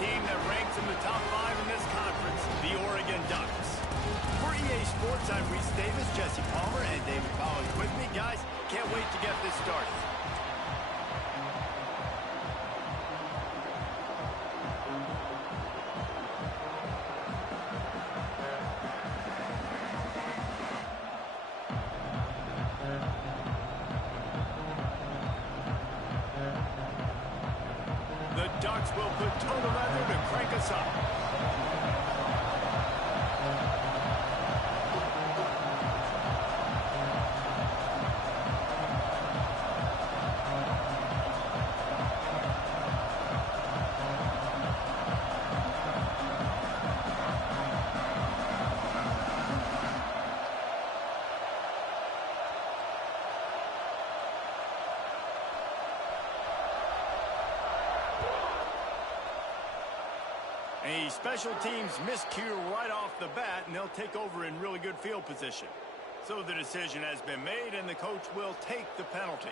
team that ranks in the top 5 in this conference, the Oregon Ducks. For EA Sports, I'm Reese Davis, Jesse Palmer, and David Powell is with me. Guys, can't wait to get this started. The Ducks will put toe to leather to crank us up. A special teams miscue right off the bat, and they'll take over in really good field position. So the decision has been made, and the coach will take the penalty.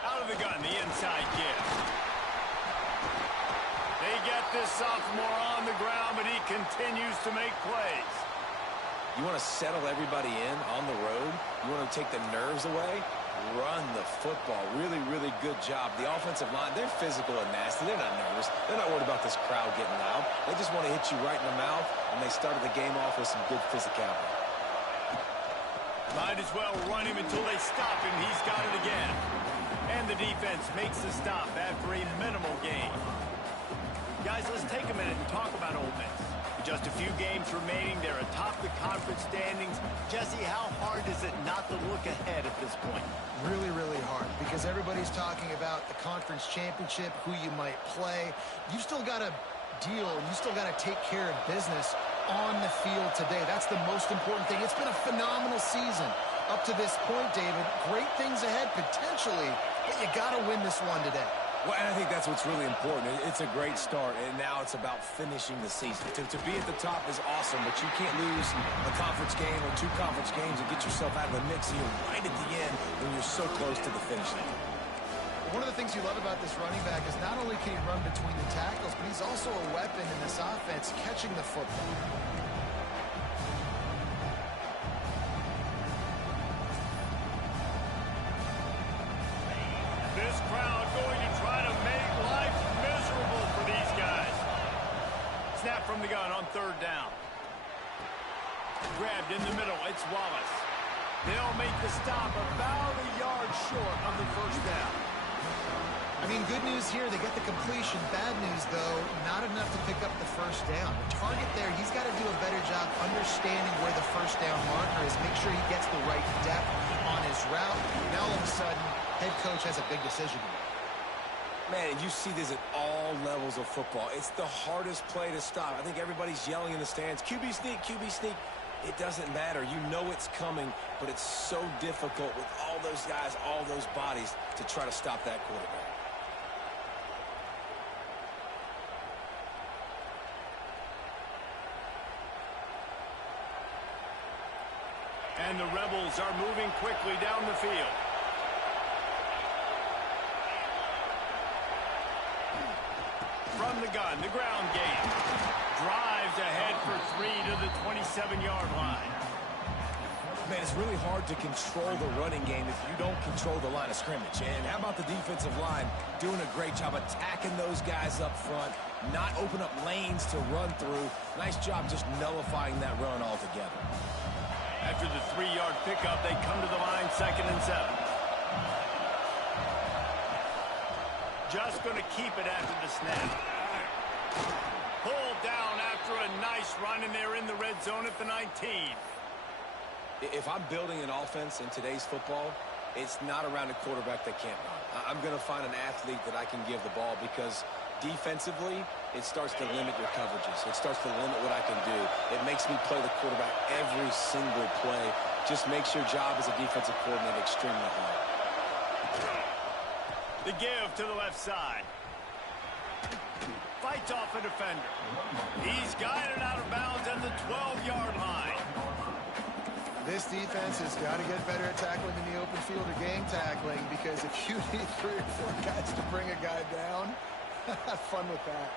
Out of the gun, the inside give. They get this sophomore on the ground, but he continues to make plays. You want to settle everybody in on the road? You want to take the nerves away? Run the football. Really, really good job. The offensive line, they're physical and nasty. They're not nervous. They're not worried about this crowd getting loud. They just want to hit you right in the mouth, and they started the game off with some good physicality. Might as well run him until they stop him. He's got it again. And the defense makes the stop after a minimal gain. Guys, let's take a minute and talk about Ole Miss. With just a few games remaining, they're atop the conference standings. Jesse, how hard is it not to look ahead at this point? Really, really hard, because everybody's talking about the conference championship, who you might play. You've still got to deal, and you still got to take care of business on the field today. That's the most important thing. It's been a phenomenal season up to this point, David. Great things ahead, potentially, but you got to win this one today. Well, and I think that's what's really important. It's a great start, and now it's about finishing the season. To be at the top is awesome, but you can't lose a conference game or 2 conference games and get yourself out of the mix here right at the end when you're so close to the finish line. One of the things you love about this running back is not only can he run between the tackles, but he's also a weapon in this offense, catching the football. This crowd going to try to make life miserable for these guys. Snap from the gun on 3rd down. Grabbed in the middle. It's Wallace. They'll make the stop about a yard short of the 1st down. I mean, good news here, they get the completion. Bad news, though, not enough to pick up the 1st down. The target there, he's got to do a better job understanding where the 1st down marker is, make sure he gets the right depth on his route. Now, all of a sudden, head coach has a big decision to make. Man, and you see this at all levels of football. It's the hardest play to stop. I think everybody's yelling in the stands, QB sneak, QB sneak. It doesn't matter. You know it's coming, but it's so difficult with all those guys, all those bodies to try to stop that quarterback. And the Rebels are moving quickly down the field. From the gun, the ground game. Drives ahead for 3 to the 27-yard line. Man, it's really hard to control the running game if you don't control the line of scrimmage. And how about the defensive line doing a great job attacking those guys up front, not open up lanes to run through. Nice job just nullifying that run altogether. After the 3-yard pickup, they come to the line 2nd and 7. Just going to keep it after the snap. Pulled down after a nice run, and they're in the red zone at the 19. If I'm building an offense in today's football, it's not around a quarterback that can't run. I'm going to find an athlete that I can give the ball, because defensively, it starts to limit your coverages. It starts to limit what I can do. It makes me play the quarterback every single play, just makes your job as a defensive coordinator extremely hard. The give to the left side. Fights off a defender. He's guided out of bounds at the 12-yard line. This defense has got to get better at tackling in the open field or game tackling, because if you need 3 or 4 guys to bring a guy down, have fun with that.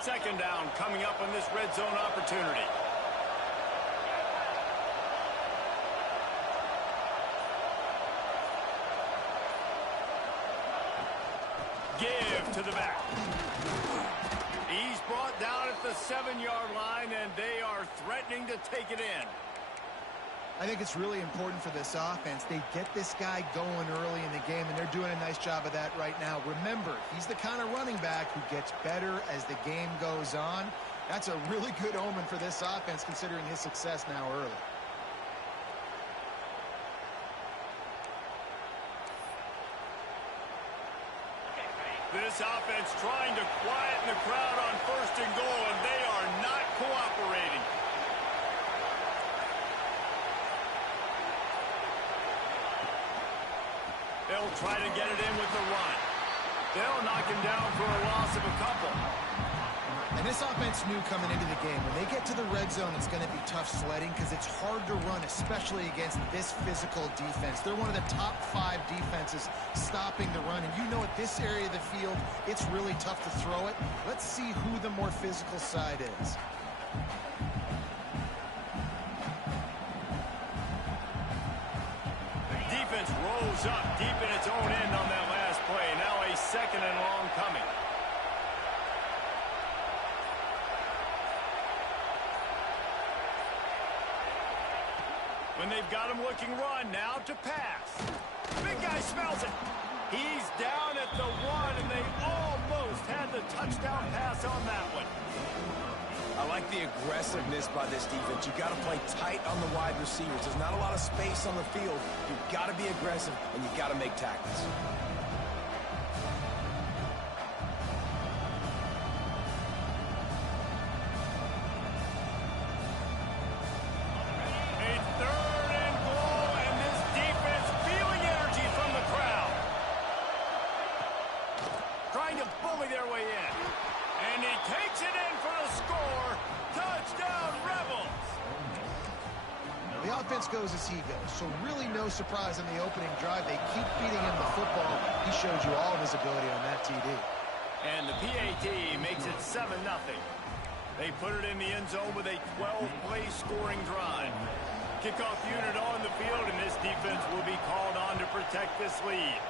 Second down coming up on this red zone opportunity. Give to the back. He's brought down at the 7-yard line, and they are threatening to take it in. I think it's really important for this offense. They get this guy going early in the game, and they're doing a nice job of that right now. Remember, he's the kind of running back who gets better as the game goes on. That's a really good omen for this offense, considering his success now early. This offense trying to quieten the crowd on 1st and goal, and they are not cooperating. They'll try to get it in with the run. They'll knock him down for a loss of a couple. And this offense knew coming into the game, when they get to the red zone, it's going to be tough sledding because it's hard to run, especially against this physical defense. They're one of the top 5 defenses stopping the run. And you know, at this area of the field, it's really tough to throw it. Let's see who the more physical side is. Defense rolls up deep in its own end on that last play. Now a 2nd and long coming. When they've got him looking run, now to pass. Big guy smells it. He's down at the 1, and they almost had the touchdown pass on that one. I like the aggressiveness by this defense. You've got to play tight on the wide receivers. There's not a lot of space on the field. You've got to be aggressive, and you've got to make tackles. A 3rd and goal, and this defense feeling energy from the crowd. Trying to bully their way in. And he takes it in for a score. Touchdown, Rebels! The offense goes as he goes, so really no surprise on the opening drive. They keep feeding him the football. He showed you all of his ability on that TD. And the PAT makes it 7-0. They put it in the end zone with a 12-play scoring drive. Kickoff unit on the field, and this defense will be called on to protect this lead.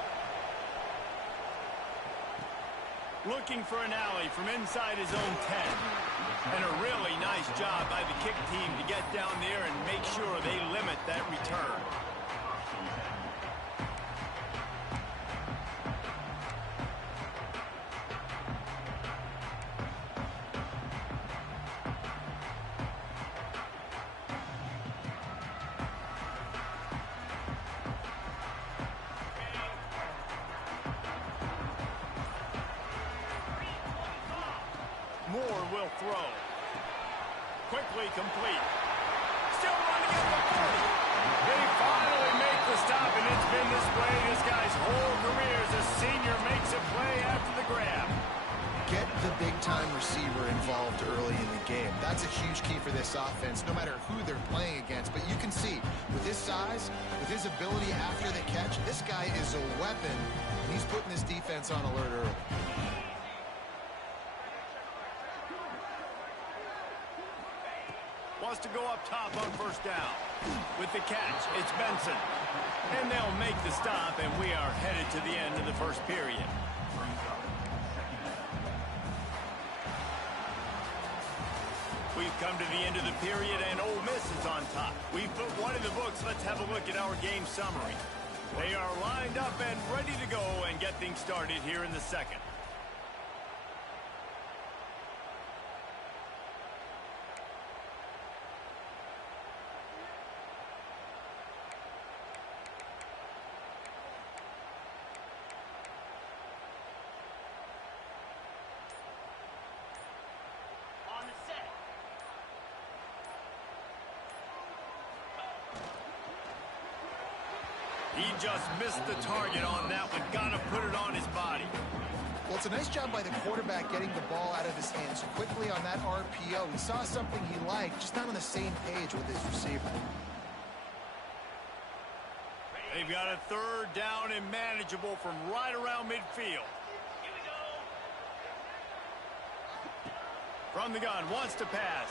Looking for an alley from inside his own 10. And a really nice job by the kick team to get down there and make sure they limit that return. Moore will throw. Quickly complete. Still running at the 40. They finally make the stop, and it's been this way this guy's whole career as a senior makes a play after the grab. Get the big-time receiver involved early in the game. That's a huge key for this offense, no matter who they're playing against. But you can see, with his size, with his ability after the catch, this guy is a weapon, and he's putting this defense on alert early. Wants to go up top on 1st down. With the catch, it's Benson. And they'll make the stop, and we are headed to the end of the 1st period. We've come to the end of the period, and Ole Miss is on top. We've put one in the books. Let's have a look at our game summary. They are lined up and ready to go and get things started here in the 2nd. He just missed the target on that one. Got to put it on his body. Well, it's a nice job by the quarterback getting the ball out of his hands quickly on that RPO. He saw something he liked, just not on the same page with his receiver. They've got a third down and manageable from right around midfield. From the gun, wants to pass.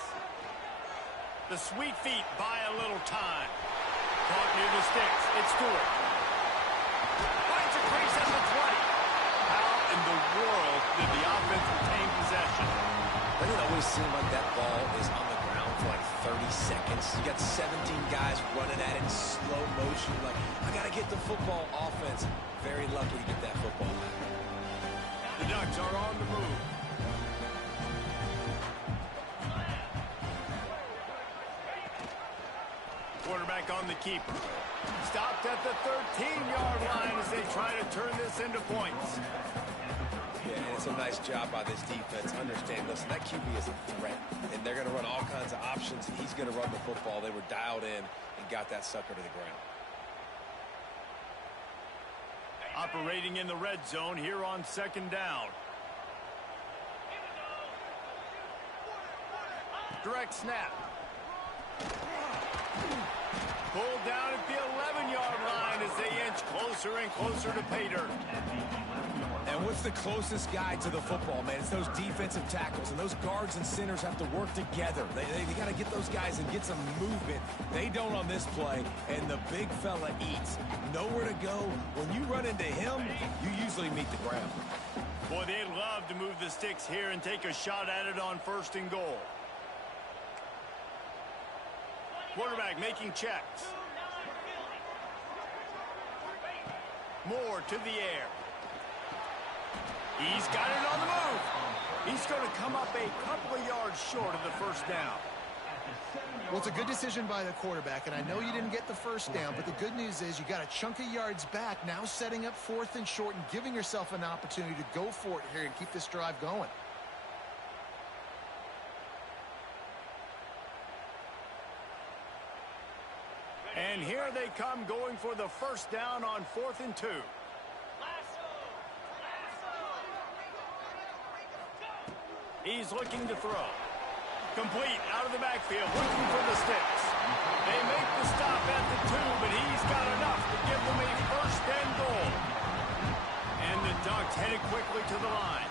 The sweet feet buy a little time. Caught near the sticks. It's Stewart. Finds a crease at the 20. How in the world did the offense retain possession? Doesn't it always seem like that ball is on the ground for like 30 seconds? You got 17 guys running at it in slow motion. Like, I got to get the football. Offense. Very lucky to get that football back. The Ducks are on the move. Quarterback on the keeper. Stopped at the 13-yard line as they try to turn this into points. Yeah, and it's a nice job by this defense. Understand, listen, that QB is a threat, and they're going to run all kinds of options. He's going to run the football. They were dialed in and got that sucker to the ground. Operating in the red zone here on second down. Direct snap. Pulled down at the 11-yard line as they inch closer and closer to pay dirt. And what's the closest guy to the football, man? It's those defensive tackles, and those guards and centers have to work together. They got to get those guys and get some movement. They don't on this play, and the big fella eats. Nowhere to go. When you run into him, you usually meet the ground. Boy, they'd love to move the sticks here and take a shot at it on 1st and goal. Quarterback making checks. Moore to the air. He's got it on the move. He's going to come up a couple of yards short of the first down. Well, it's a good decision by the quarterback, and I know you didn't get the first down, but the good news is you got a chunk of yards back, now setting up 4th and short and giving yourself an opportunity to go for it here and keep this drive going. And here they come going for the first down on 4th and 2. He's looking to throw. Complete out of the backfield, looking for the sticks. They make the stop at the 2, but he's got enough to give them a 1st and goal. And the Ducks headed quickly to the line.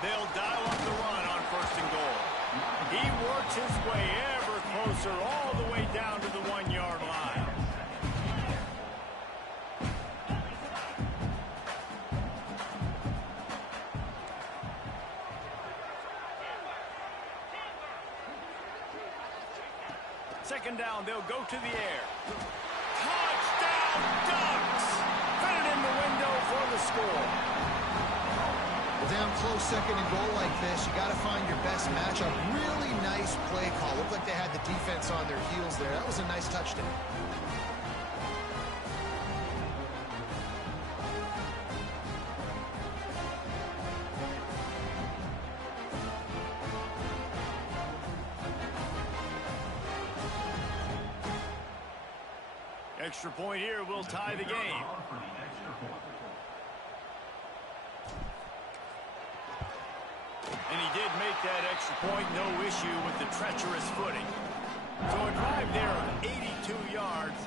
They'll dial up the run on 1st and goal. He works his way ever closer all the way down to the 1-yard line. Second down, they'll go to the air. Touchdown, Ducks! Fit it in the window for the score. Well, down close 2nd and goal like this, you got to find your best matchup. Really nice play call. Looked like they had the defense on their heels there. That was a nice touchdown. Extra point here will tie the game. And he did make that extra point, no issue with the treacherous footing. So a drive there of 82 yards.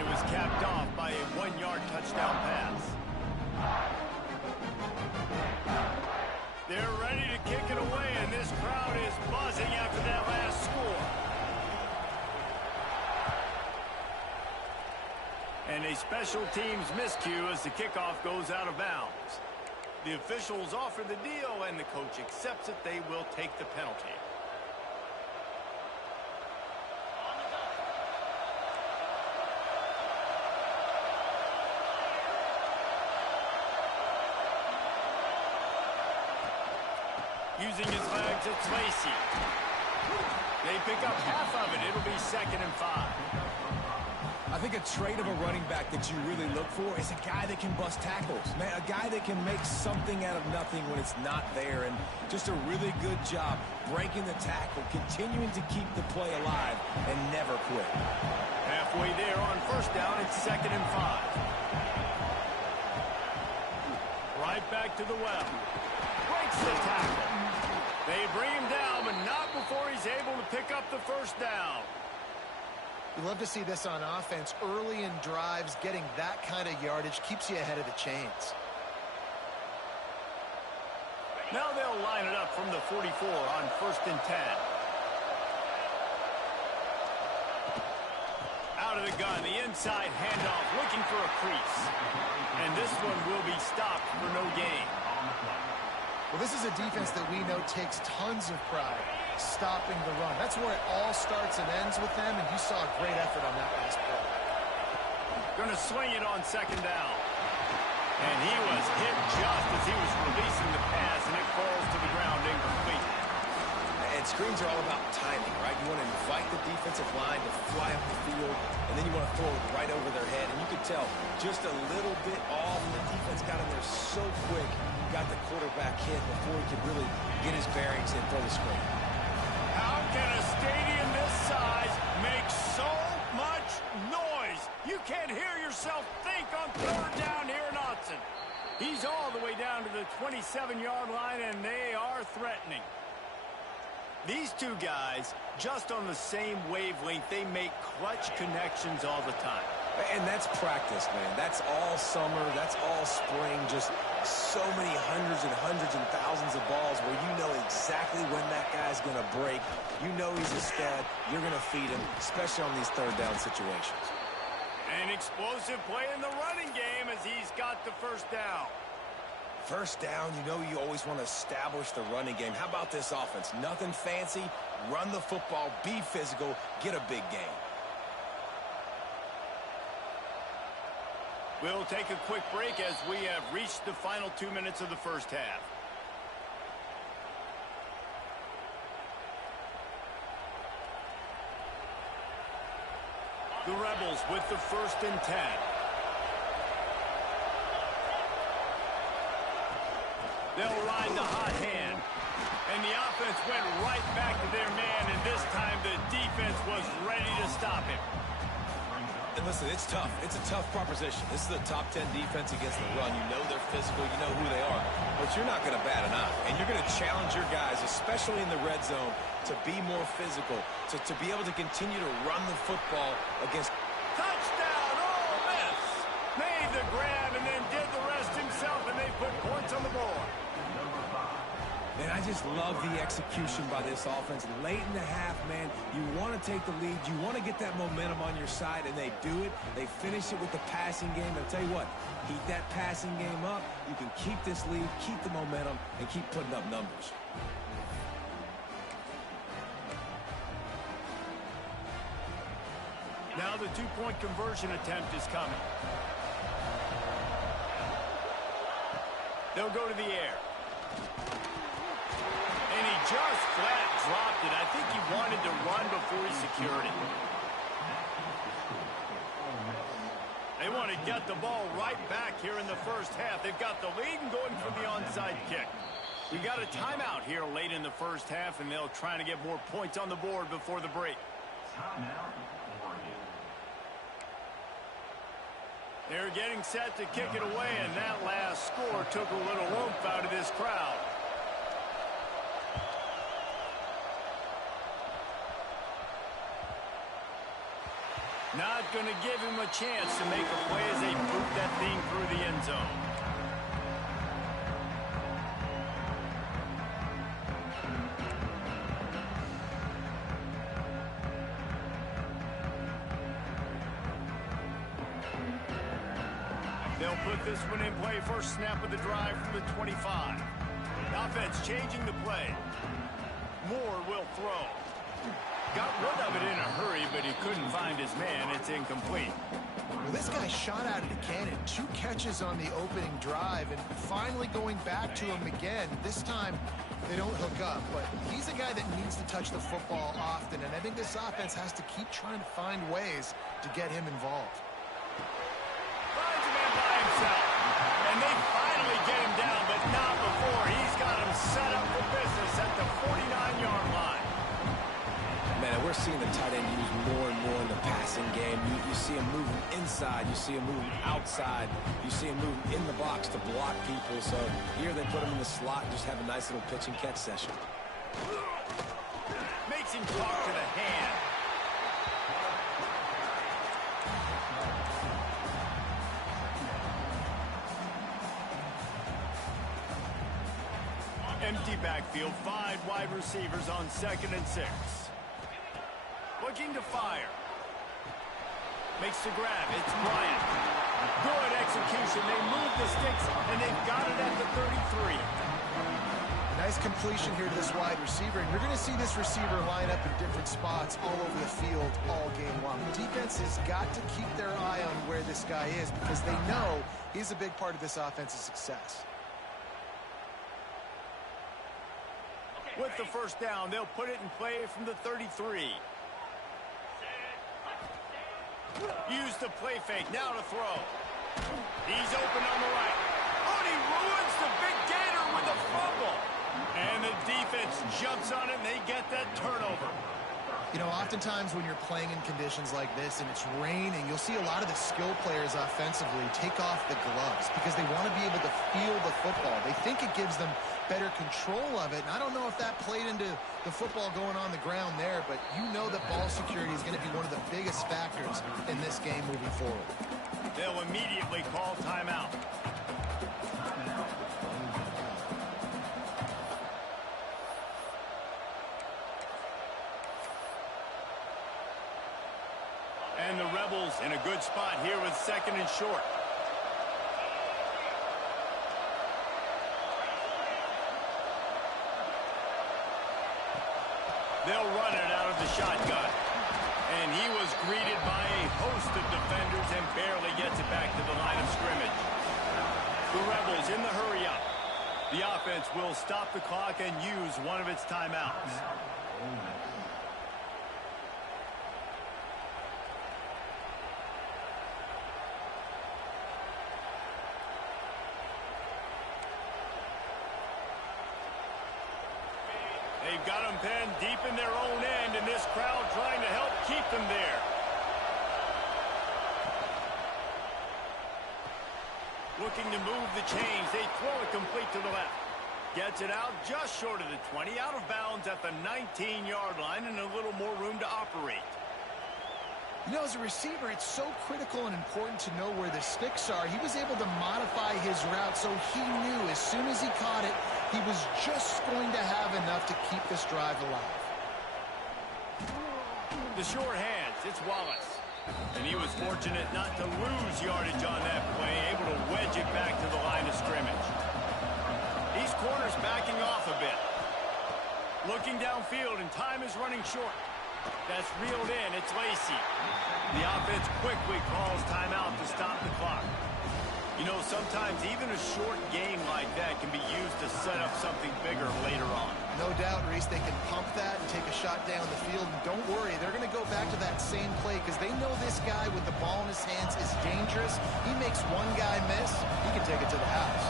It was capped off by a 1-yard touchdown pass. They're ready to kick it away, and this crowd is buzzing after that last score. And a special teams miscue as the kickoff goes out of bounds. The officials offer the deal, and the coach accepts it. They will take the penalty. Using his legs, it's Lacey. They pick up half of it. It'll be 2nd and 5. I think a trait of a running back that you really look for is a guy that can bust tackles. Man, a guy that can make something out of nothing when it's not there. And just a really good job breaking the tackle, continuing to keep the play alive, and never quit. Halfway there on 1st down, it's 2nd and 5. back to the well. Breaks the tackle. They bring him down, but not before he's able to pick up the first down. You love to see this on offense. Early in drives, getting that kind of yardage keeps you ahead of the chains. Now they'll line it up from the 44 on 1st and 10. Out of the gun, the inside handoff, looking for a crease. And this one will be stopped for no gain. Well, this is a defense that we know takes tons of pride stopping the run. That's where it all starts and ends with them, and you saw a great effort on that last play. Going to swing it on 2nd down. And he was hit just as he was releasing the pass, and it falls to the ground incomplete. And screens are all about timing, right? You want to invite the defensive line to fly up the field, and then you want to throw it right over their head. And you could tell just a little bit off, and the defense got in there so quick, got the quarterback hit before he could really get his bearings and throw the screen. How can a stadium this size make so much noise? You can't hear yourself think on 3rd down here in Austin. He's all the way down to the 27-yard line, and they are threatening. These two guys, just on the same wavelength, they make clutch connections all the time. And that's practice, man. That's all summer. That's all spring. Just so many hundreds and thousands of balls where you know exactly when that guy's going to break. You know he's a stud. You're going to feed him, especially on these 3rd down situations. An explosive play in the running game as he's got the 1st down. 1st down, you know you always want to establish the running game. How about this offense? Nothing fancy. Run the football, be physical, get a big gain. We'll take a quick break as we have reached the final 2 minutes of the 1st half. The Rebels with the 1st and 10. They'll ride the hot hand. And the offense went right back to their man, and this time the defense was ready to stop him. And listen, it's tough. It's a tough proposition. This is the top 10 defense against the run. You know they're physical. You know who they are. But you're not going to bat an eye. And you're going to challenge your guys, especially in the red zone, to be more physical, to be able to continue to run the football against. Touchdown, Ole Miss! Made the grab and then did the rest himself, and they put points on the board. Man, I just love the execution by this offense. Late in the half, man, you want to take the lead. You want to get that momentum on your side, and they do it. They finish it with the passing game. I'll tell you what, keep that passing game up. You can keep this lead, keep the momentum, and keep putting up numbers. Now the two-point conversion attempt is coming. They'll go to the air. And he just flat dropped it. I think he wanted to run before he secured it. They want to get the ball right back here in the 1st half. They've got the lead and going for the onside kick. We got a timeout here late in the 1st half, and they'll try to get more points on the board before the break. They're getting set to kick it away, and that last score took a little oomph out of this crowd. Not going to give him a chance to make a play as they boot that thing through the end zone. They'll put this one in play. First snap of the drive from the 25. Offense changing the play. Moore will throw. Got rid of it in a hurry, but he couldn't find his man. It's incomplete. Well, this guy shot out of the cannon. 2 catches on the opening drive, and finally going back to him again. This time, they don't hook up, but he's a guy that needs to touch the football often, and I think this offense has to keep trying to find ways to get him involved. Finds a man by himself, and they finally get him down, but not before. He's got him set up for business at the 49-yard line. Man, we're seeing the tight end used more and more in the passing game. You see him moving inside. inside. You see him moving outside. You see him moving in the box to block people. So here they put him in the slot and just have a nice little pitch and catch session. Makes him talk to the hand. Empty backfield, 5 wide receivers on 2nd and 6. Looking to fire. Makes the grab. It's Bryant. Good execution. They move the sticks, and they've got it at the 33. Nice completion here to this wide receiver, and you're going to see this receiver line up in different spots all over the field all game long. The defense has got to keep their eye on where this guy is because they know he's a big part of this offense's success. With the first down, they'll put it in play from the 33. Use the play fake, now to throw. He's open on the right. Oh, and he ruins the big gator with a fumble. And the defense jumps on it, and they get that turnover. You know, oftentimes when you're playing in conditions like this and it's raining, you'll see a lot of the skill players offensively take off the gloves because they want to be able to feel the football. They think it gives them better control of it. And I don't know if that played into the football going on the ground there, but you know that ball security is going to be one of the biggest factors in this game moving forward. They'll immediately call timeout. And the Rebels in a good spot here with 2nd and short. They'll run it out of the shotgun. And he was greeted by a host of defenders and barely gets it back to the line of scrimmage. The Rebels in the hurry up. The offense will stop the clock and use one of its timeouts. They've got them pinned deep in their own end, and this crowd trying to help keep them there. Looking to move the chains. They throw it complete to the left. Gets it out just short of the 20, out of bounds at the 19-yard line, and a little more room to operate. You know, as a receiver, it's so critical and important to know where the sticks are. He was able to modify his route so he knew as soon as he caught it, he was just going to have enough to keep this drive alive. The short hands, it's Wallace. And he was fortunate not to lose yardage on that play, able to wedge it back to the line of scrimmage. These corners backing off a bit. Looking downfield, and time is running short. That's reeled in. It's Lacey. The offense quickly calls timeout to stop the clock. You know, sometimes even a short game like that can be used to set up something bigger later on. No doubt, Reese, they can pump that and take a shot down the field. And don't worry, they're going to go back to that same play because they know this guy with the ball in his hands is dangerous. He makes one guy miss, he can take it to the house.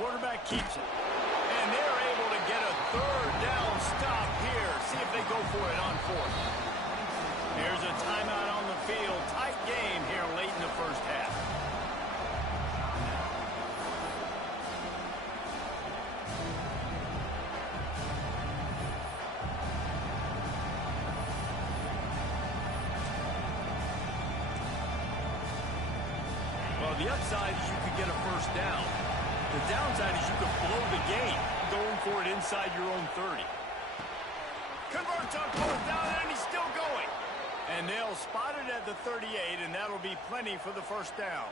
Quarterback keeps it. And they're able to get a 3rd down stop here. See if they go for it on 4th. Here's a timeout on the field. Tight game here late in the first half. Well, the upside is you could get a 1st down. The downside is you could blow the game going for it inside your own 30. Converts on 4th down, and he's still going. And they'll spot it at the 38, and that'll be plenty for the 1st down.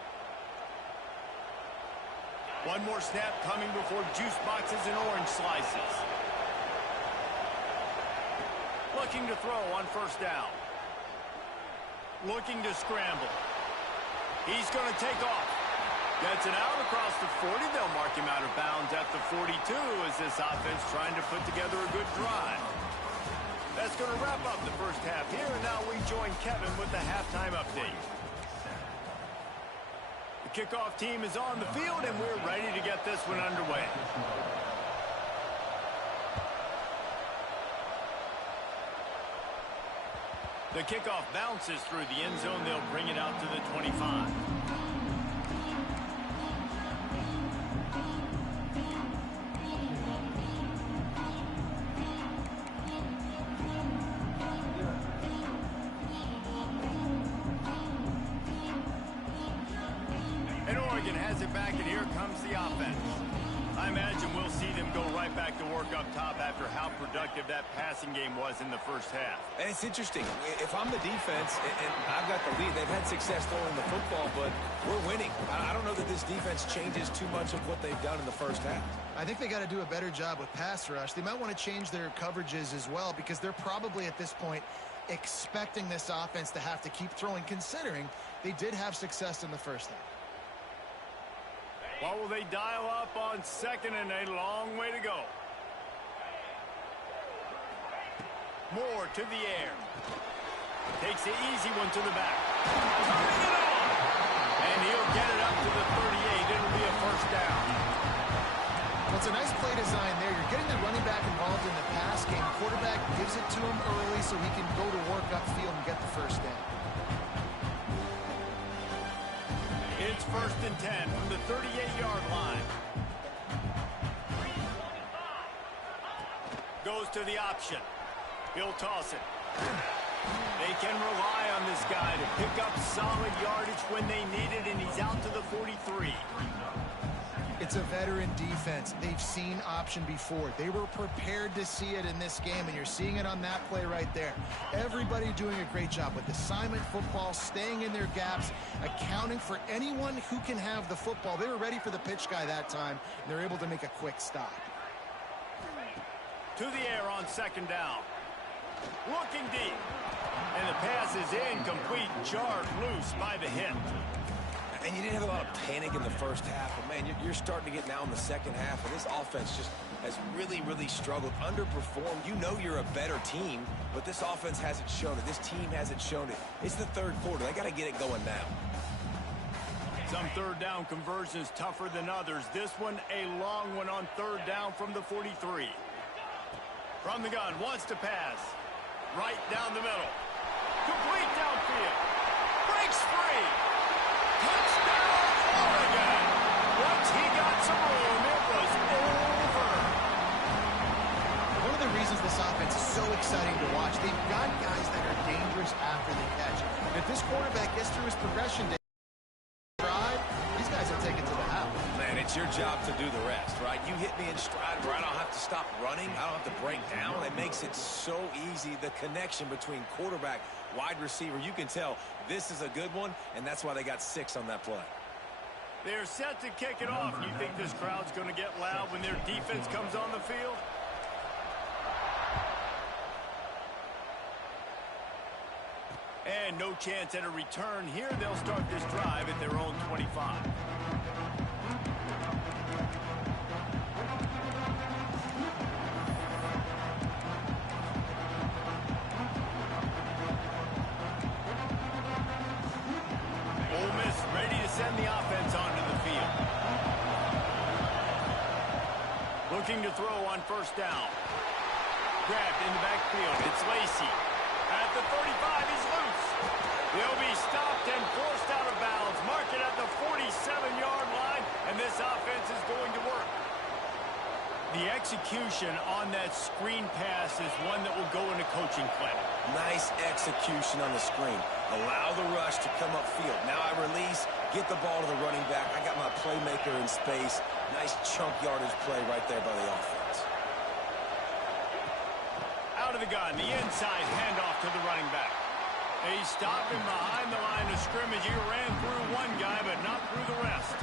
One more snap coming before juice boxes and orange slices. Looking to throw on 1st down. Looking to scramble. He's going to take off. Gets it out across the 40. They'll mark him out of bounds at the 42 as this offense trying to put together a good drive. That's going to wrap up the first half here, and now we join Kevin with the halftime update. The kickoff team is on the field, and we're ready to get this one underway. The kickoff bounces through the end zone. They'll bring it out to the 25. And Oregon has it back, and here comes the offense. I imagine we'll see them go right back to work up top after how productive that passing game was in the first half. And it's interesting. If I'm the defense and I've got the lead, they've had success throwing the football, but we're winning. I don't know that this defense changes too much of what they've done in the first half. I think they got to do a better job with pass rush. They might want to change their coverages as well, because they're probably at this point expecting this offense to have to keep throwing, considering they did have success in the first half. What will they dial up on second and a long way to go? Moore to the air. Takes the easy one to the back. Turning it on! And he'll get it up to the 38. It'll be a first down. Well, it's a nice play design there. You're getting the running back involved in the pass game. Quarterback gives it to him early so he can go to work upfield and get the first down. It's 1st and 10 from the 38-yard line. Goes to the option. He'll toss it. They can rely on this guy to pick up solid yardage when they need it, and he's out to the 43. It's a veteran defense. They've seen option before. They were prepared to see it in this game, and you're seeing it on that play right there. Everybody doing a great job with assignment football, staying in their gaps, accounting for anyone who can have the football. They were ready for the pitch guy that time, and they're able to make a quick stop. To the air on second down. Looking deep. And the pass is incomplete, jarred loose by the hit. And you didn't have a lot of panic in the first half, but, man, you're starting to get now in the second half, and this offense just has really, really struggled, underperformed. You know you're a better team, but this offense hasn't shown it. This team hasn't shown it. It's the third quarter. They got to get it going now. Some third down conversions tougher than others. This one, a long one on third down from the 43. From the gun, wants to pass. Right down the middle. Complete downfield. Breaks free. Touchdown, Oregon! Once he got some room, it was over. One of the reasons this offense is so exciting to watch, they've got guys that are dangerous after the catch. If this quarterback gets through his progression drive, these guys will take it to the house. Man, it's your job to do the rest, right? You hit me in stride where I don't have to stop running. I don't have to break down. It makes it so easy. The connection between quarterback, wide receiver, you can tell this is a good one, and that's why they got 6 on that play. They're set to kick it off. You think this crowd's going to get loud when their defense comes on the field? And no chance at a return here. They'll start this drive at their own 25. Ole Miss ready to send the offense onto the field. Looking to throw on first down. Grabbed in the backfield. It's Lacey. At the 35, he's loose. They'll be stopped and forced out of bounds. Mark it at the 47-yard line, and this offense is going to work. The execution on that screen pass is one that will go in a coaching clinic. Nice execution on the screen. Allow the rush to come upfield. Now I release, get the ball to the running back. I got my playmaker in space. Nice chunk yardage play right there by the offense. Out of the gun, the inside handoff to the running back. They stop him behind the line of scrimmage. He ran through one guy, but not through the rest.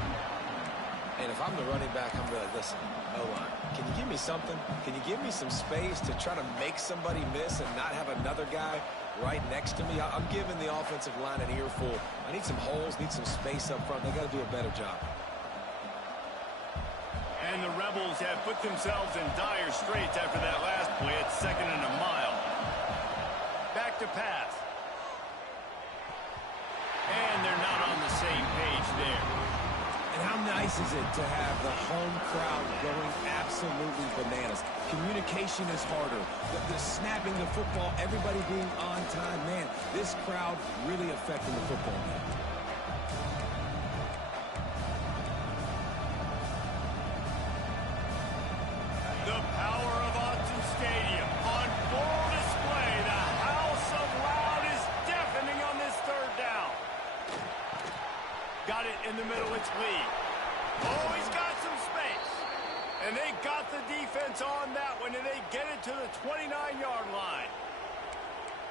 And if I'm the running back, I'm really, listen, O-line, can you give me something? Can you give me some space to try to make somebody miss and not have another guy right next to me? I'm giving the offensive line an earful. I need some holes, need some space up front. They got to do a better job. And the Rebels have put themselves in dire straits after that last play. It's 2nd and a mile. Back to pass. And they're not on the same page there. And how nice is it to have the home crowd going absolutely bananas? Communication is harder. The snapping the football, everybody being on time. Man, this crowd really affecting the football game. The power of Autzen Stadium on full display. The house of loud is deafening on this third down. Got it in the middle, it's Lee. Oh, he's got some space. And they got the defense on that one, and they get it to the 29-yard line.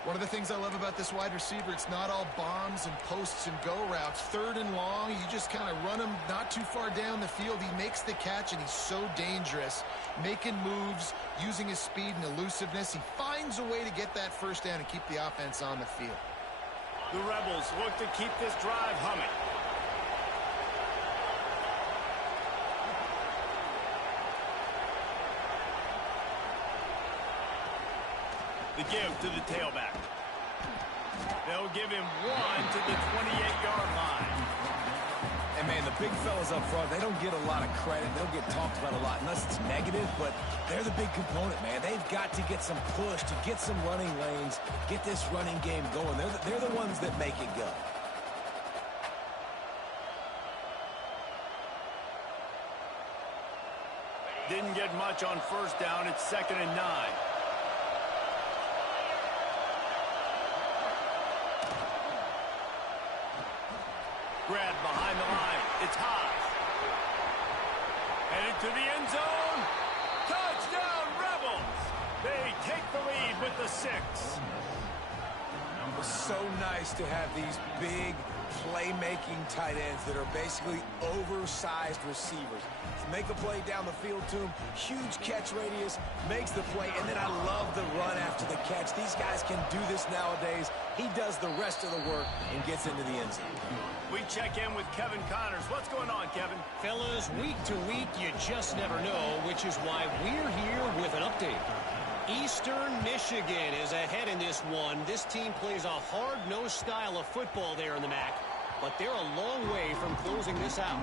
One of the things I love about this wide receiver, it's not all bombs and posts and go routes. Third and long, you just kind of run him not too far down the field. He makes the catch, and he's so dangerous, making moves, using his speed and elusiveness. He finds a way to get that first down and keep the offense on the field. The Rebels look to keep this drive humming. The give to the tailback. They'll give him one to the 28-yard line. And, man, the big fellas up front, they don't get a lot of credit. They don't get talked about a lot unless it's negative, but they're the big component, man. They've got to get some push, to get some running lanes, get this running game going. They're the ones that make it go. Didn't get much on first down. It's 2nd and 9. Grab behind the line. It's high. Headed to the end zone. Touchdown, Rebels. They take the lead with the 6. It's so nice to have these big playmaking tight ends that are basically oversized receivers. Make a play down the field to him, huge catch radius, makes the play, and then I love the run after the catch. These guys can do this nowadays. He does the rest of the work and gets into the end zone. We check in with Kevin Connors. What's going on, Kevin? Fellas, week to week, you just never know, which is why we're here with an update. Eastern Michigan is ahead in this one. This team plays a hard-nosed style of football there in the MAC, but they're a long way from closing this out.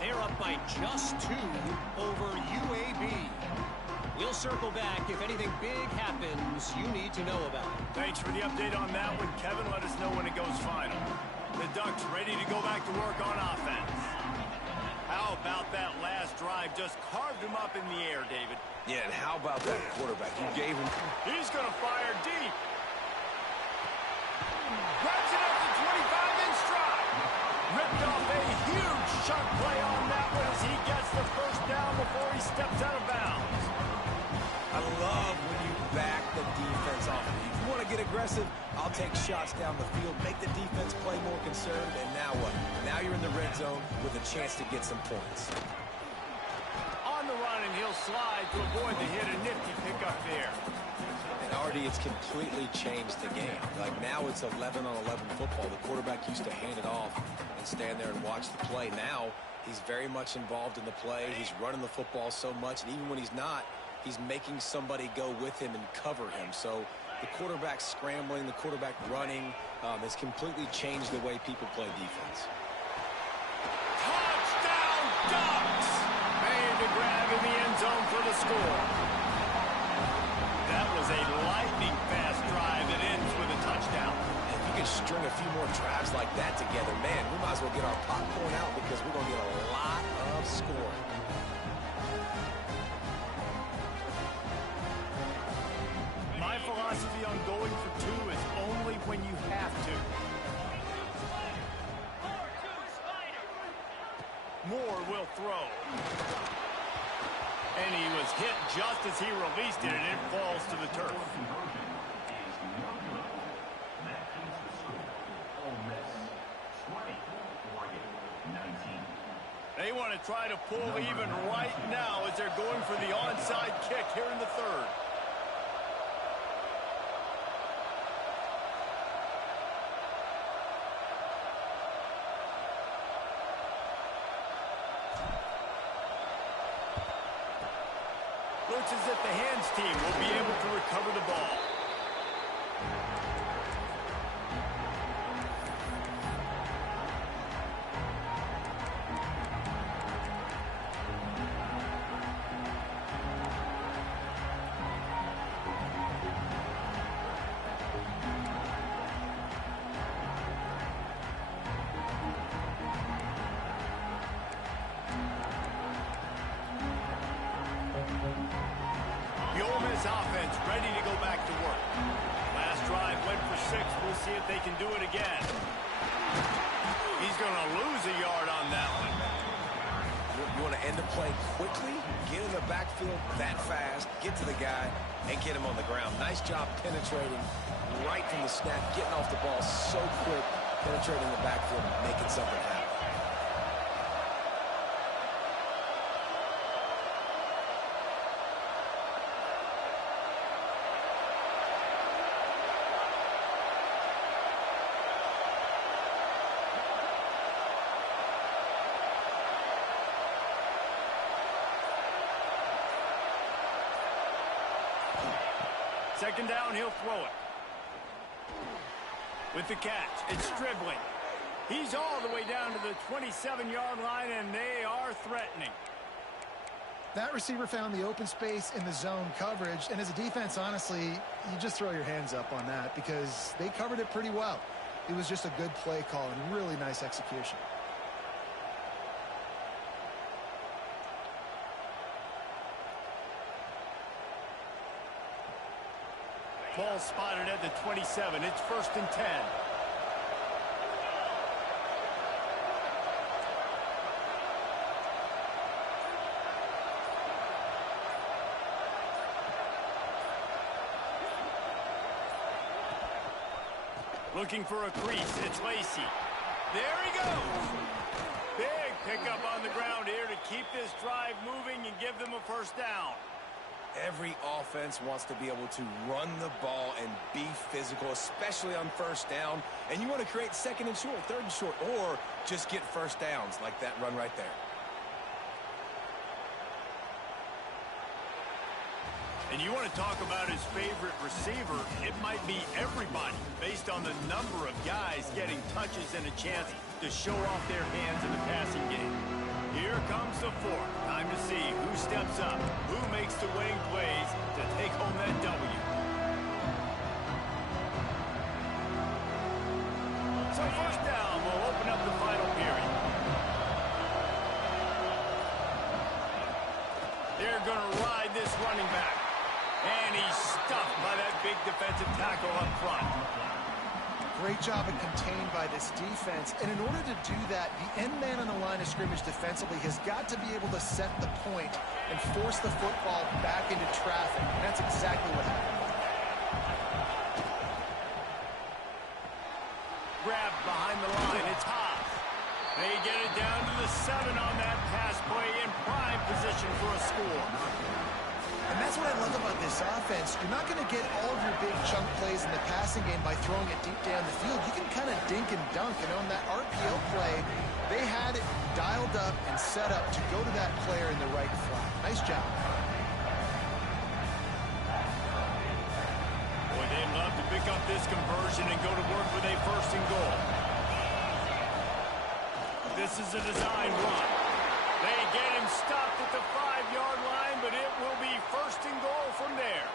They're up by just 2 over UAB. We'll circle back if anything big happens you need to know about. Thanks for the update on that one, Kevin. Let us know when it goes final. The Ducks ready to go back to work on offense. How about that last drive? Just carved him up in the air, David. Yeah, and how about that quarterback? You gave him... He's going to fire deep. Grabs it up to 25 in stride. Ripped off a huge chunk play on that one as he gets the first down before he steps out of bounds. I love when you back the defense off. If you want to get aggressive, I'll take shots down the field, make the defense play more conservative, and now what? Now you're in the red zone with a chance to get some points. On the run, and he'll slide to avoid the hit. A nifty pickup there. And Artie, it's completely changed the game. Like now it's 11-on-11 football. The quarterback used to hand it off and stand there and watch the play. Now he's very much involved in the play. He's running the football so much, and even when he's not, he's making somebody go with him and cover him. So the quarterback scrambling, the quarterback running has completely changed the way people play defense. Touchdown, Ducks! Made the grab in the end zone for the score. That was a lightning-fast drive that ends with a touchdown. If you could string a few more drives like that together, man, we might as well get our popcorn out because we're going to get a lot of scoring. My philosophy on going for 2 is only when you have to. Moore will throw. And he was hit just as he released it, and it falls to the turf. They want to try to pull even right now as they're going for the onside kick here in the third. Looks as if the hands team will be able to recover the ball. defense ready to go back to work. Last drive went for 6. We'll see if they can do it again. He's going to lose a yard on that one. You want to end the play quickly, get in the backfield that fast, get to the guy, and get him on the ground. Nice job penetrating right from the snap, getting off the ball so quick, penetrating the backfield, making something happen. Second down, he'll throw it. With the catch, it's Stribling. He's all the way down to the 27-yard line, and they are threatening. That receiver found the open space in the zone coverage, and as a defense, honestly, you just throw your hands up on that because they covered it pretty well. It was just a good play call and really nice execution. Ball spotted at the 27. It's 1st and 10. Looking for a crease. It's Lacy. There he goes. Big pickup on the ground here to keep this drive moving and give them a first down. Every offense wants to be able to run the ball and be physical, especially on first down. And you want to create 2nd and short, 3rd and short, or just get first downs like that run right there. And you want to talk about his favorite receiver, it might be everybody based on the number of guys getting touches and a chance to show off their hands in the passing game. Here comes the 4th. Time to see who steps up, who makes the winning plays to take home that W. So 1st down will open up the final period. They're going to ride this running back. And he's stuffed by that big defensive tackle up front. Great job of contained by this defense. And in order to do that, the end man on the line of scrimmage defensively has got to be able to set the point and force the football back into traffic. And that's exactly what happened. Grabbed behind the line. It's Haas. They get it down to the 7 on that pass play in prime position for a score. And that's what I love about this offense. You're not going to get all of your big chunk plays in the passing game by throwing it deep down the field. You can kind of dink and dunk. And on that RPO play, they had it dialed up and set up to go to that player in the right flat. Nice job. Boy, they'd love to pick up this conversion and go to work with a 1st and goal. This is a design run. They get him stopped at the 5-yard line, but it will be 1st and goal from there.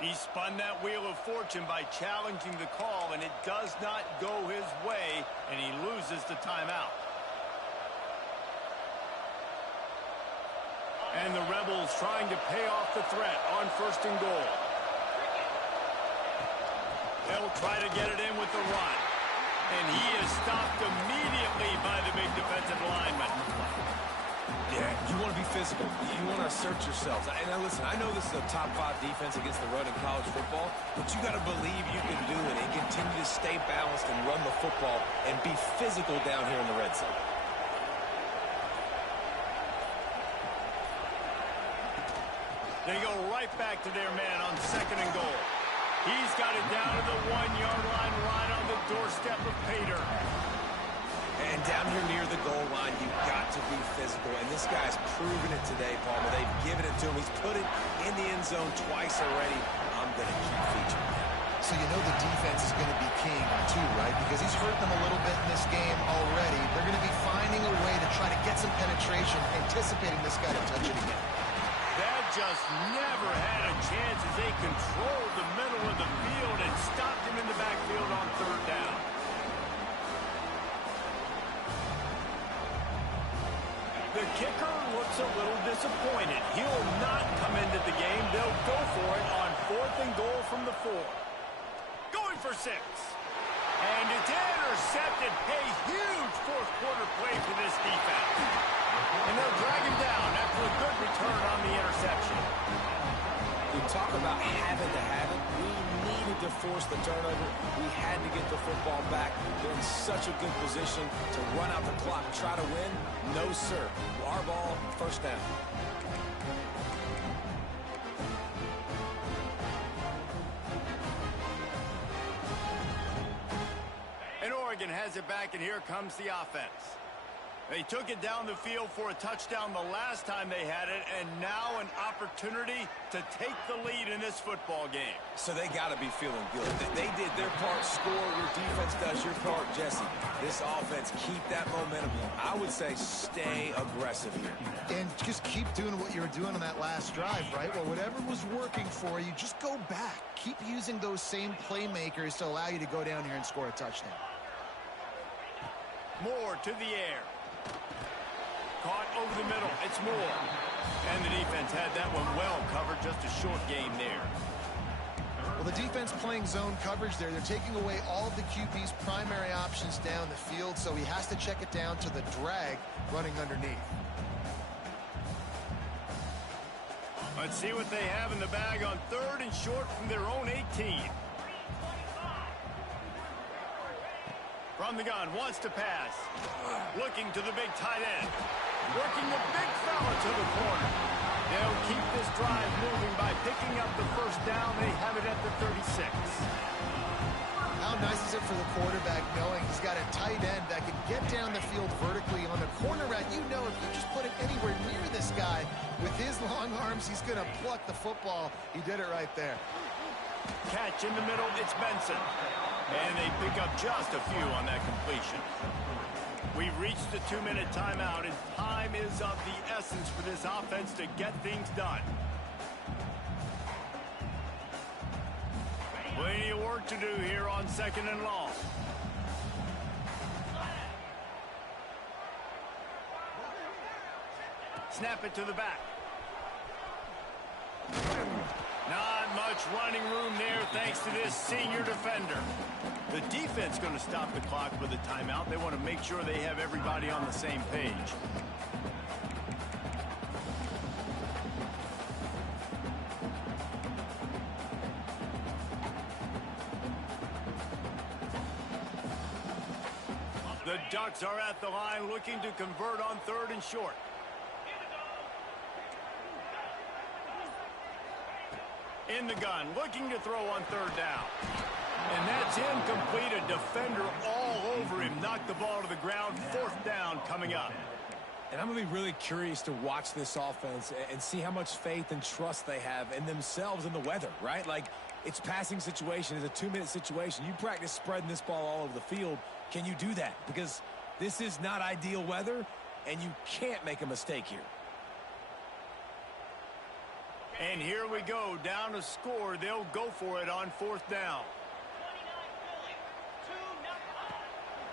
He spun that wheel of fortune by challenging the call, and it does not go his way, and he loses the timeout. And the Rebels trying to pay off the threat on 1st and goal. They'll try to get it in with the run. And he is stopped immediately by the big defensive lineman. Yeah, you want to be physical. You want to assert yourselves. And listen, I know this is a top 5 defense against the run in college football, but you got to believe you can do it and continue to stay balanced and run the football and be physical down here in the red zone. They go right back to their man on 2nd and goal. He's got it down to the 1-yard line, right on the doorstep of Pater. And down here near the goal line, you've got to be physical. And this guy's proven it today, Palmer. They've given it to him. He's put it in the end zone twice already. I'm going to keep featuring him. So you know the defense is going to be king too, right? Because he's hurt them a little bit in this game already. They're going to be finding a way to try to get some penetration, anticipating this guy to touch it again. That just never had a chance as they controlled the middle of the field and stopped him in the backfield on third down. The kicker looks a little disappointed. He'll not come into the game. They'll go for it on 4th and goal from the 4. Going for 6. And it's intercepted. A huge fourth quarter play for this defense. And they'll drag him down after a good return on the interception. You talk about having to have it. We needed to force the turnover. We had to get the football back. They're in such a good position to run out the clock, try to win. No, sir. Our ball, first down. And Oregon has it back, and here comes the offense. They took it down the field for a touchdown the last time they had it, and now an opportunity to take the lead in this football game. So they got to be feeling good. They did their part, score. Your defense does your part, Jesse. This offense, keep that momentum. I would say stay aggressive here. And just keep doing what you were doing on that last drive, right? Well, whatever was working for you, just go back. Keep using those same playmakers to allow you to go down here and score a touchdown. Moore to the air. Caught over the middle. It's Moore. And the defense had that one well covered. Just a short game there. Well, the defense playing zone coverage there. They're taking away all of the QB's primary options down the field, so he has to check it down to the drag running underneath. Let's see what they have in the bag on 3rd and short from their own 18. From the gun, wants to pass. Looking to the big tight end. Working the big fella to the corner. They'll keep this drive moving by picking up the first down. They have it at the 36. How nice is it for the quarterback knowing he's got a tight end that can get down the field vertically on the corner route? You know if you just put it anywhere near this guy, with his long arms, he's going to pluck the football. He did it right there. Catch in the middle, it's Benson. And they pick up just a few on that completion. We've reached the 2-minute timeout, and time is of the essence for this offense to get things done. Plenty of work to do here on 2nd and long. Snap it to the back. Not much running room there thanks to this senior defender. The defense going to stop the clock with a timeout. They want to make sure they have everybody on the same page. The Ducks are at the line looking to convert on 3rd and short. In the gun, looking to throw on 3rd down. And that's incomplete. A defender all over him. Knocked the ball to the ground. 4th down coming up. And I'm going to be really curious to watch this offense and see how much faith and trust they have in themselves and the weather, right? Like, it's passing situation. It's a 2-minute situation. You practice spreading this ball all over the field. Can you do that? Because this is not ideal weather, and you can't make a mistake here. And here we go, down to score. They'll go for it on 4th down.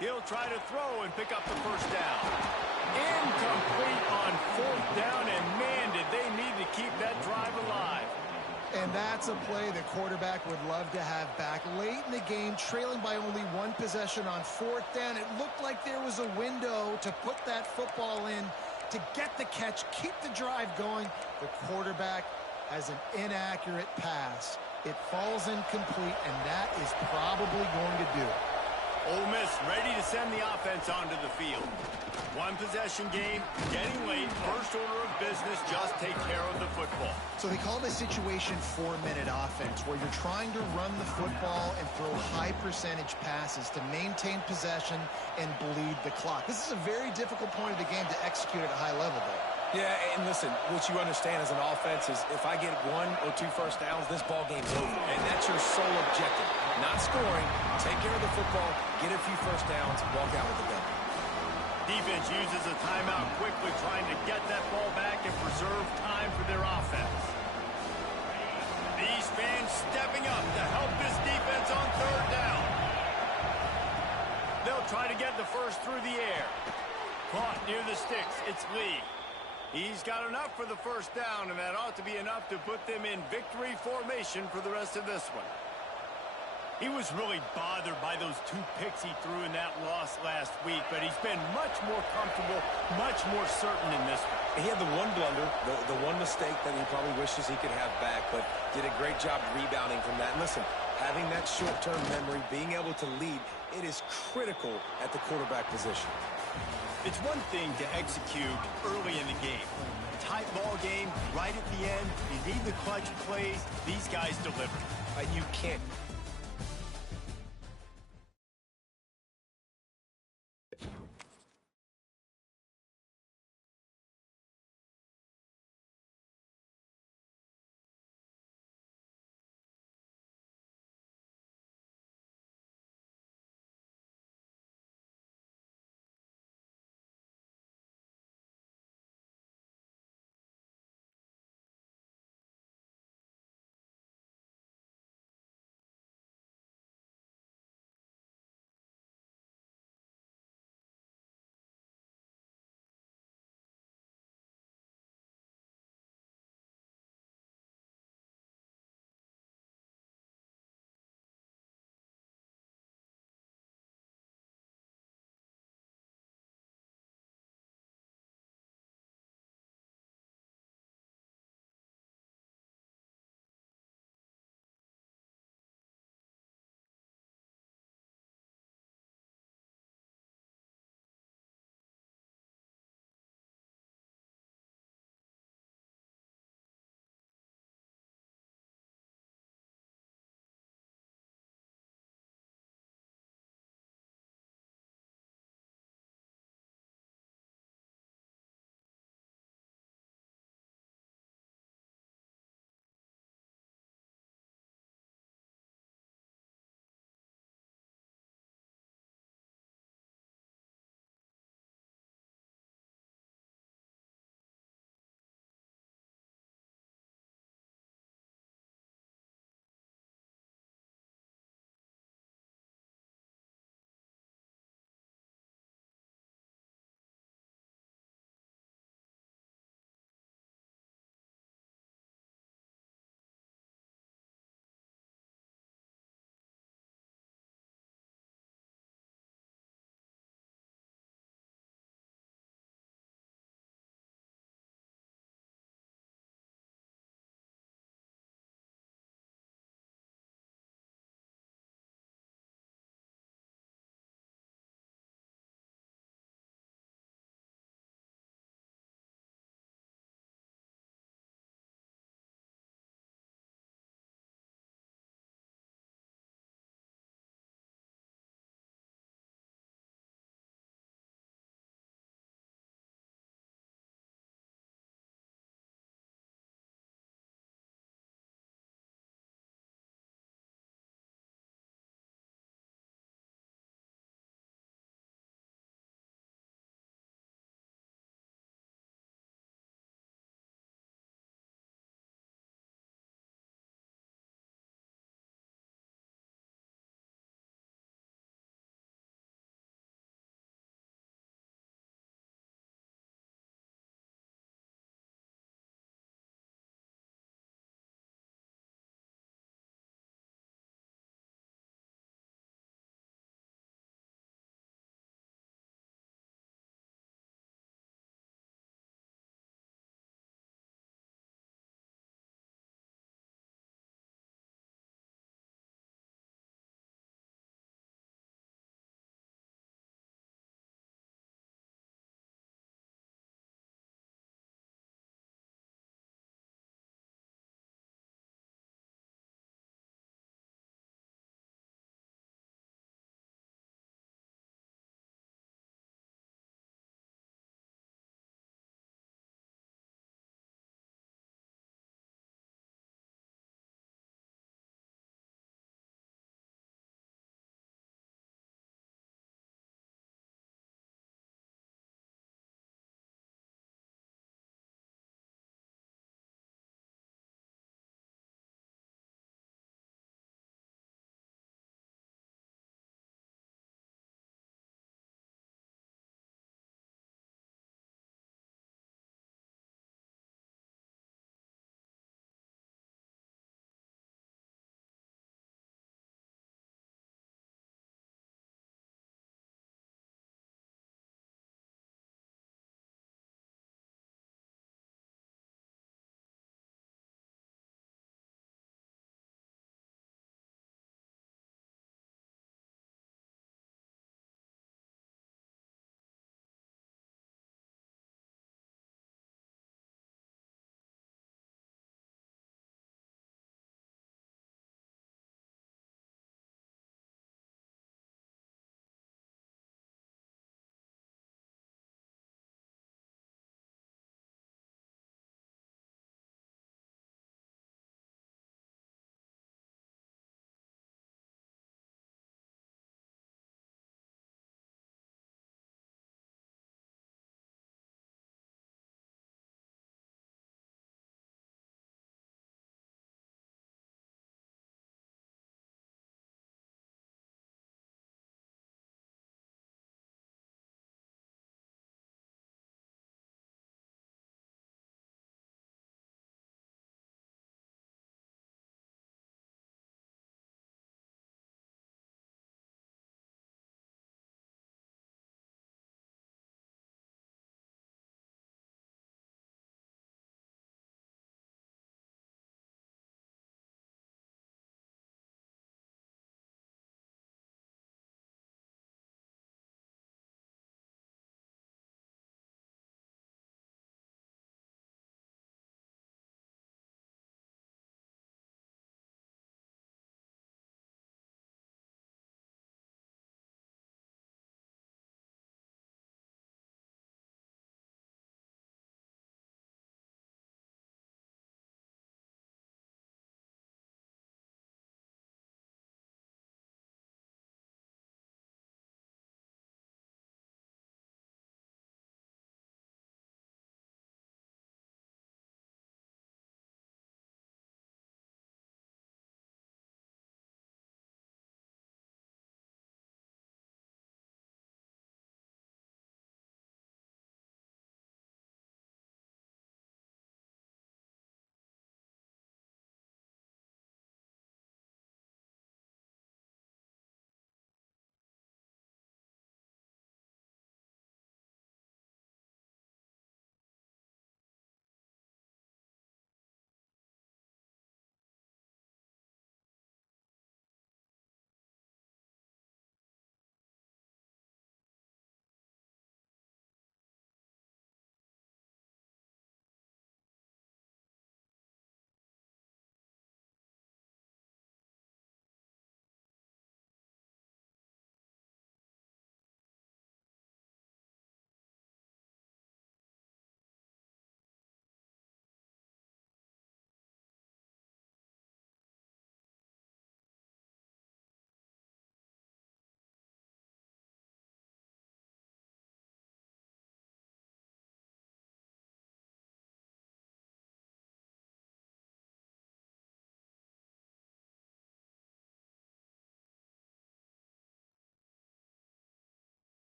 He'll try to throw and pick up the first down. Incomplete on 4th down, and man, did they need to keep that drive alive. And that's a play the quarterback would love to have back. Late in the game, trailing by only 1 possession on 4th down. It looked like there was a window to put that football in, to get the catch, keep the drive going. The quarterback has an inaccurate pass. It falls incomplete, and that is probably going to do it. Ole Miss ready to send the offense onto the field. 1 possession game, getting late. First order of business, just take care of the football. So they call this situation 4-minute offense, where you're trying to run the football and throw high percentage passes to maintain possession and bleed the clock. This is a very difficult point of the game to execute at a high level, though. Yeah, and listen, what you understand as an offense is if I get 1 or 2 first downs, this ball game's over. And that's your sole objective. Not scoring, take care of the football, get a few first downs, walk out with the gun. Defense uses a timeout quickly, trying to get that ball back and preserve time for their offense. These fans stepping up to help this defense on 3rd down. They'll try to get the first through the air. Caught near the sticks. It's Lee. He's got enough for the first down, and that ought to be enough to put them in victory formation for the rest of this one. He was really bothered by those 2 picks he threw in that loss last week, but he's been much more comfortable, much more certain in this one. He had the one blunder, the one mistake that he probably wishes he could have back, but did a great job rebounding from that. And listen, having that short-term memory, being able to lead, it is critical at the quarterback position. It's one thing to execute early in the game. Tight ball game, right at the end. You need the clutch plays. These guys deliver. You can't